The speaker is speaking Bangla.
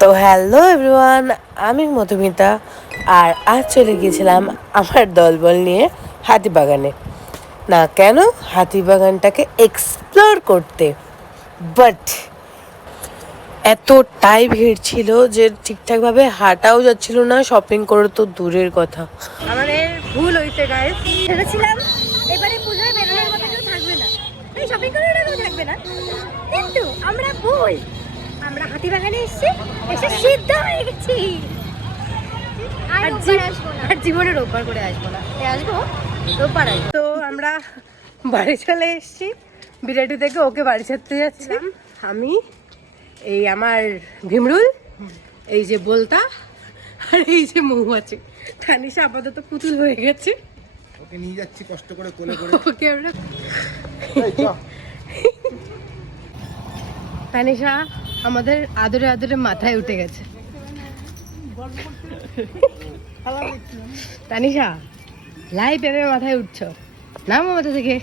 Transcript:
তো হ্যালো এভরিওয়ান, আমি মধুমিতা। আর আজ চলে গিয়েছিলাম আমার দলবল নিয়ে হাতিবাগানে। না কেন, হাতিবাগানটাকে এক্সপ্লোর করতে। বাট এতটাই ভিড় ছিল যে ঠিকঠাকভাবে হাঁটাও যাচ্ছিল না, শপিং করে তো দূরের কথা। আমাদের ভুল হয়েছে গাইস, ভেবেছিলাম এবারে পুজোয় বেরোনোর মতো কেউ থাকবে না, এই শপিং করার কেউ থাকবে না, কিন্তু আমরা ভুল। আমরা হাতিবাগানে এসে সিদ্ধ হয়ে গেছি। আর জীবনে রোববার করে আসবো না, আসবো রোববার আসবো। তো আমরা বাড়ি চলে এসেছি বিরাটি থেকে, ওকে বাড়ি ছাড়তে যাচ্ছি আমি, এই আমার ভীমরুল, এই যে বলতা, আর এই যে মৌমাছি। তানিশা আপাতত পুতুল হয়ে গেছে, ওকে নিয়ে যাচ্ছি কষ্ট করে কোলে করে। ওকে আমরা তানিশা আমাদের আদরে আদরে মাথায় উঠে গেছে। তানিশা লাইভ এভাবে মাথায় উঠছো, নামো মাথা থেকে।